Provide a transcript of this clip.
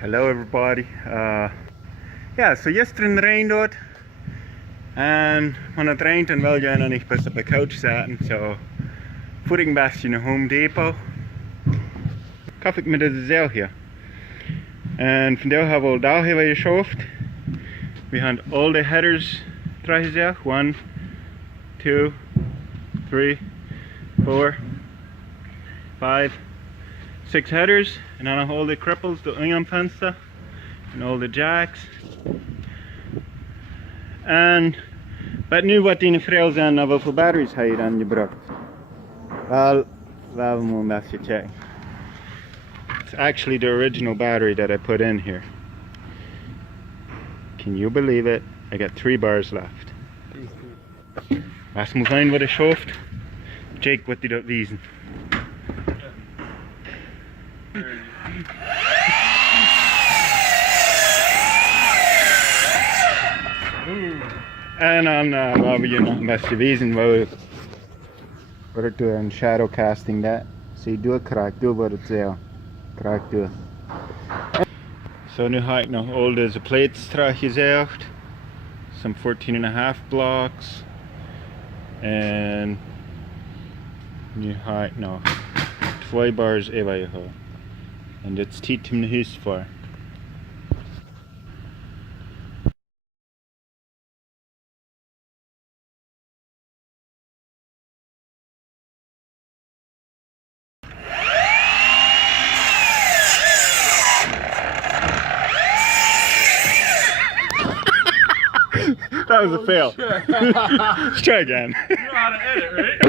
Hello everybody. Ja, so gisteren rained het. En wanneer het regent dan wil je nog niet best op de couch zitten. Zo voer ik een beetje naar Home Depot. Koop ik me deze zeil hier. En vandaag hebben we al daar weer geschoven. We hebben al de headers teruggezet. 1, 2, 3, 4, 5, 6 headers. En dan nog al de cripples, de ingangsvenster. En al de jacks. En weet nu wat die vrouw zijn naar hoeveel batteries hij dan gebruikt. Well, laten we een beetje checken. It's actually the original battery that I put in here. Can you believe it? I got 3 bars left. Laat me zien wat ik schoft. Jake, wat die dat wezen. En dan waar we je nog een beetje wezen, wat ik doe in shadow casting dat. So je doet kraak, doe wat het zal. Kraak doe. So nu ga ik nog al deze plates teruggezegd. Some 14.5 blocks. En nu ga ik nog 2 bars erbij houden. En dit is tijd om de huis voor. That was a fail. Let's try again. You know how to edit, right?